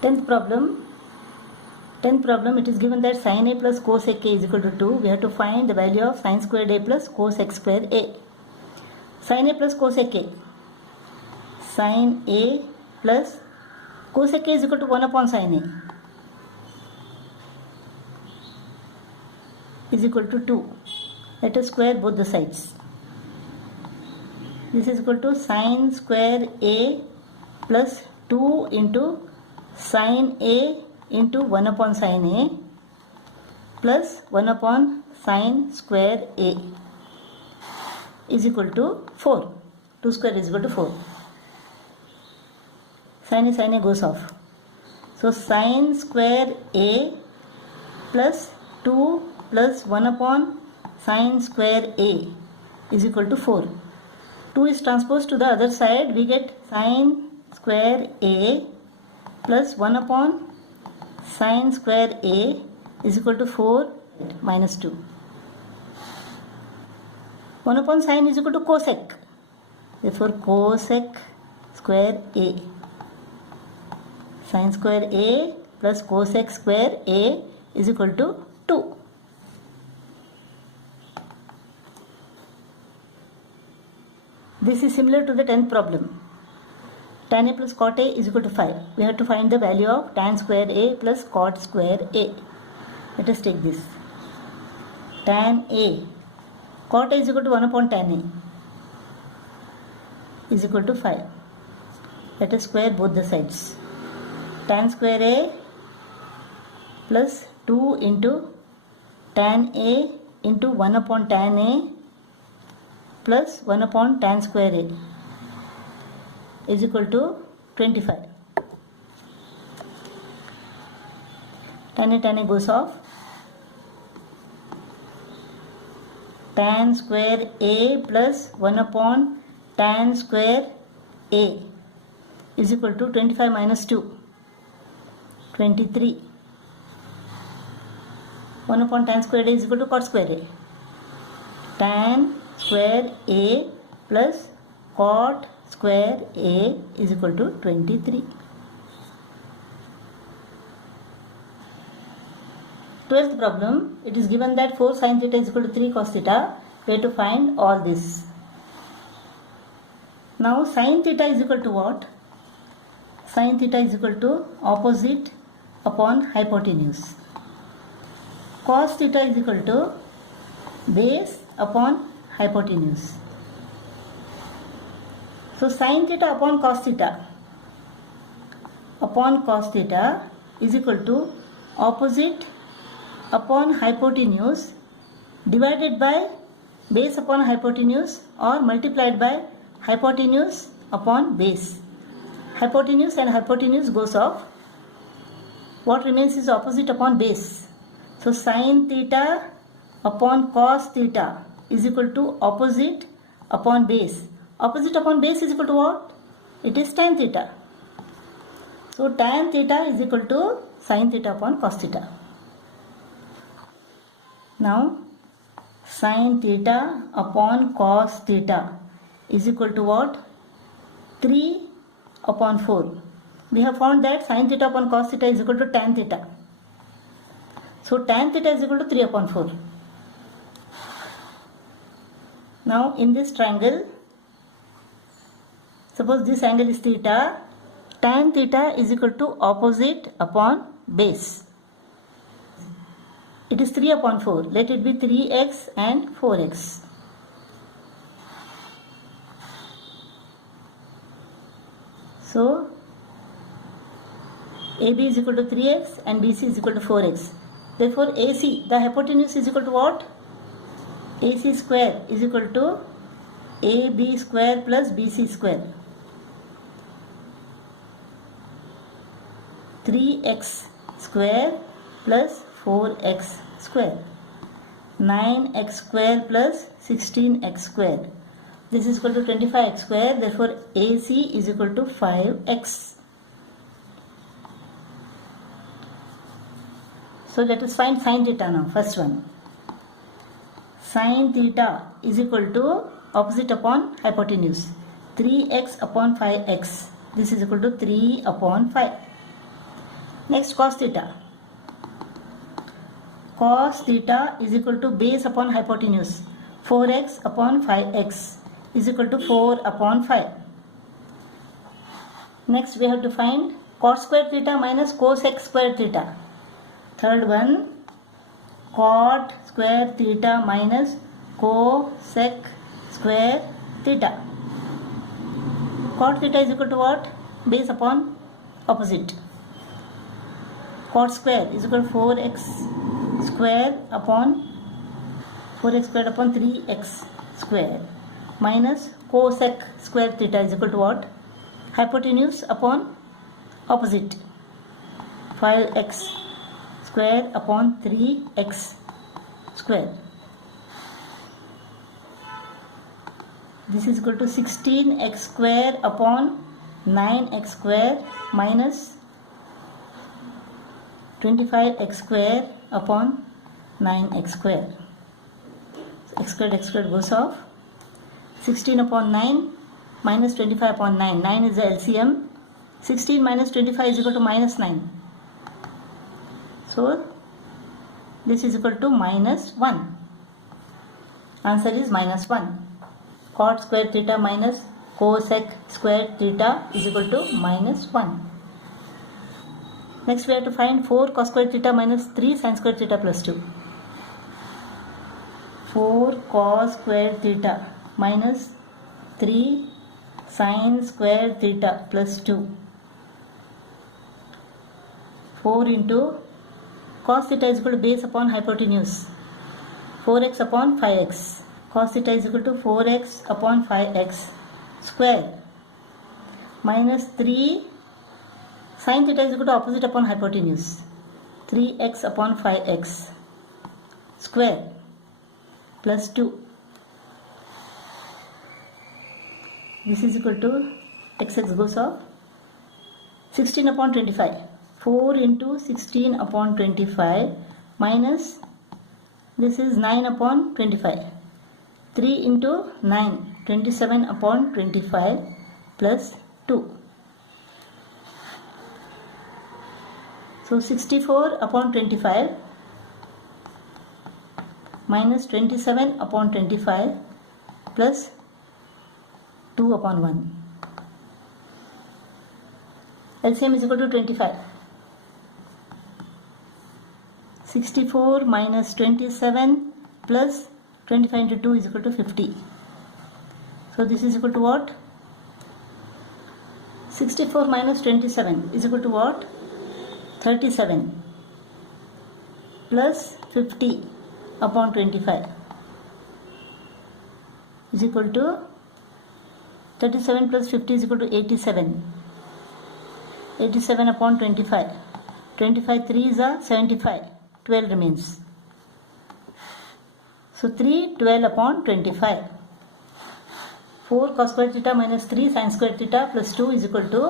Tenth problem, it is given that sin a plus cosec a is equal to 2. We have to find the value of sin squared a plus cosec square a. Sin a plus cosec a. Sin a plus cosec a is equal to 1 upon sin a is equal to 2. Let us square both the sides. This is equal to sin square a plus 2 into sin a into 1 upon sin a plus 1 upon sin square a is equal to 4. 2 square is equal to 4. Sin a goes off. So sin square a plus 2 plus 1 upon sin square a is equal to 4. 2 is transposed to the other side. We get sin square a plus 1 upon sin square a is equal to 4 minus 2. 1 upon sin is equal to cosec. Therefore cosec square a. Sin square a plus cosec square a is equal to 2. This is similar to the 10th problem. Tan a plus cot a is equal to 5. We have to find the value of tan square a plus cot square a. Let us take this. Tan a. Cot a is equal to 1 upon tan a is equal to 5. Let us square both the sides. Tan square a plus 2 into tan a into 1 upon tan a plus 1 upon tan square a is equal to 25. Tan a goes off. Tan square a plus 1 upon tan square a is equal to 25 minus 2. 23. 1 upon tan square a is equal to cot square a. Tan square a plus cot square a is equal to 23. 12th problem, it is given that 4 sin theta is equal to 3 cos theta. We have to find all this. Now sin theta is equal to what? Sin theta is equal to opposite upon hypotenuse. Cos theta is equal to base upon hypotenuse. So sin theta upon cos theta is equal to opposite upon hypotenuse divided by base upon hypotenuse or multiplied by hypotenuse upon base. Hypotenuse and hypotenuse goes off. What remains is opposite upon base. So sin theta upon cos theta is equal to opposite upon base. Opposite upon base is equal to what? It is tan theta. So tan theta is equal to sin theta upon cos theta. Now sin theta upon cos theta is equal to what? 3 upon 4. We have found that sin theta upon cos theta is equal to tan theta. So tan theta is equal to 3 upon 4. Now in this triangle, suppose this angle is theta, tan theta is equal to opposite upon base. It is 3 upon 4. Let it be 3x and 4x. So AB is equal to 3x and BC is equal to 4x. Therefore AC, the hypotenuse is equal to what? AC square is equal to AB square plus BC square. 3x square plus 4x square. 9x square plus 16x square. This is equal to 25x square. Therefore AC is equal to 5x. So let us find sin theta now. First one. Sin theta is equal to opposite upon hypotenuse. 3x upon 5x. This is equal to 3 upon 5. Next, cos theta. Cos theta is equal to base upon hypotenuse. 4x upon 5x is equal to 4 upon 5. Next, we have to find cot square theta minus cosec square theta. Third one, cot square theta minus cosec square theta. Cot theta is equal to what? Base upon opposite. Cot square is equal to 4x square upon 3x square minus cosec square theta is equal to what? Hypotenuse upon opposite. 5x square upon 3x square. This is equal to 16x square upon 9x square minus 25x square upon 9x square. So x squared goes off. 16 upon 9 minus 25 upon 9. 9 is the LCM. 16 minus 25 is equal to minus 9. So this is equal to minus 1. Answer is minus 1. Cot square theta minus cosec square theta is equal to minus 1. Next, we have to find 4 cos square theta minus 3 sin square theta plus 2. 4 cos square theta minus 3 sin square theta plus 2. 4 into cos theta is equal to base upon hypotenuse. 4x upon 5x. Cos theta is equal to 4x upon 5x square minus 3 sin theta is equal to opposite upon hypotenuse. 3x upon 5x square plus 2. This is equal to xx goes off. 16 upon 25. 4 into 16 upon 25 minus this is 9 upon 25. 3 into 9, 27 upon 25 plus 2. So 64 upon 25 minus 27 upon 25 plus 2 upon 1. LCM is equal to 25. 64 minus 27 plus 25 into 2 is equal to 50. So this is equal to what? 64 minus 27 is equal to what? 37 plus 50 upon 25 is equal to 37 plus 50 is equal to 87. 87 upon 25. 25 3s are 75. 12 remains. So 3 12 upon 25. 4 cos square theta minus 3 sin square theta plus 2 is equal to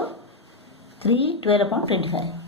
3 12 upon 25.